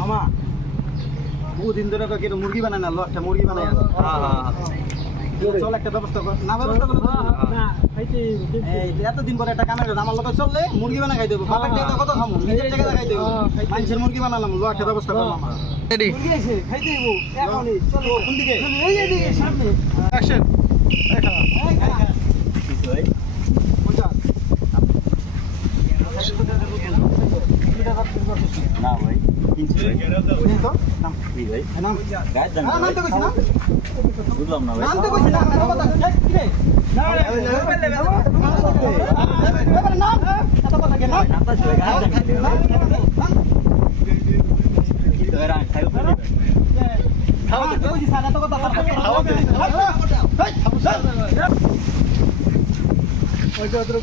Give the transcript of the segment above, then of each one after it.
মামা বহুদিন ধরে তো কেন মুরগি বানায় না লো একটা মুরগি বানায় আছে চল একটা ব্যবস্থা কর না ব্যবস্থা করো না এতদিন পরে একটা কামের আমার লোক চললে মুরগি বানা খাই দেবো বাপের টাকা কত খামো নিজের টাকা খাই দেবো মানুষের মুরগি বানালাম লো একটা ব্যবস্থা কর মামা মুরগি আছে খাই দেবো এখনই চলো কোন দিকে এই দিকে সামনে অ্যাকশন না ভাই বুঝলাম না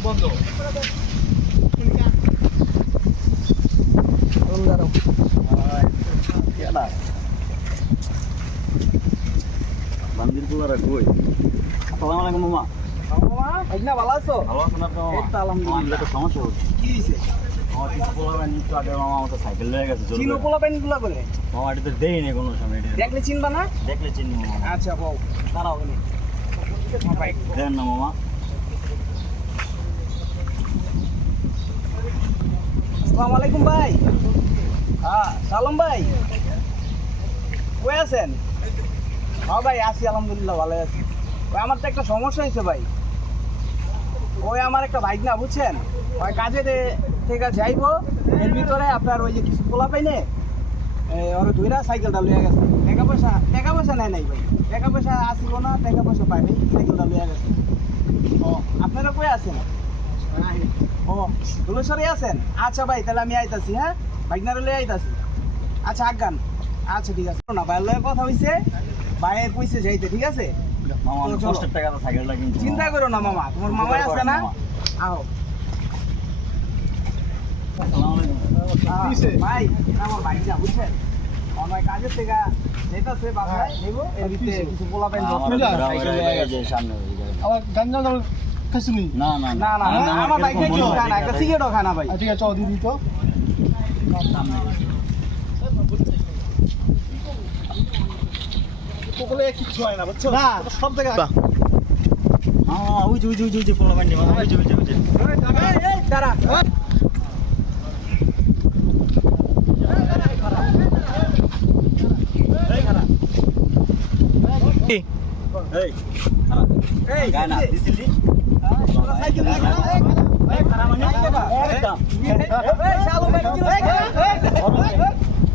বন্ধ মন্দির গুলার কই আসসালামু আলাইকুম মামা মামা আইনা ভালো আছো ভালো আছেন আপনি মামা এই তো আলহামদুলিল্লাহ একটা সমস্যা হচ্ছে কি হইছে আমার কিছু পোলাপান নিতে আগে মামা আমার সাইকেল লয়ে গেছে চিনো পোলাপান গুলা করে মামা এটা তো দেই না কোনো সময় এটা দেখলে চিনবা না দেখলে চিনি মামা আচ্ছা বউ দাঁড়াও বলে ভাই দেন না মামা আসসালামু আলাইকুম ভাই হ্যাঁ সালাম ভাই কই আছেন হ্যাঁ ভাই আছি আলহামদুলিল্লাহ ভালো আছি ওই আমার তো একটা সমস্যা হয়েছে ভাই ওই আমার একটা বাইক না বুঝছেন ওই কাজে থেকে যাইবো এর ভিতরে আপনার ওই যে কিছু পোলা পাইনে ওর ধুইরা সাইকেলটা লইয়া গেছে টাকা পয়সা নেয় নাই ভাই টাকা পয়সা আসিল না টাকা পয়সা পাইনি সাইকেলটা লইয়া গেছে ও আপনারা কই আছেন ও ধুলেশ্বরে আছেন আচ্ছা ভাই তাহলে আমি আইতাছি হ্যাঁ বাইকনারে লইয়া আইতাছি আচ্ছা আজ্ঞান আচ্ছা ঠিক আছে না ভাইয়ের লগে কথা হইছে ভাইয়ের কইছে যাইতে ঠিক আছে চিন্তা করো না মামা তোমার মামাই আছে না আও ভাই আমার বাইক না বুঝছেন আমার কাজের থেকে যেতেছে বাসায় নেবো এর ভিতরে কিছু পোলা পাইন সামনে আবার গাঞ্জা খাইছিনি না না না না আমার বাইক কিছু খানা একটা সিগারেটও খানা ভাই ঠিক আছে দিদি তো কোকলে কিছু হয় না বুঝছো না সব জায়গা হ্যাঁ ওই যে পোলা বান্ডি মামা ওই যে এই দাঁড়া এই খারাপ এই এই গানা দিছিলি সাইকেল লাগা এই খারাপ মানে একদম এই শালো ভাই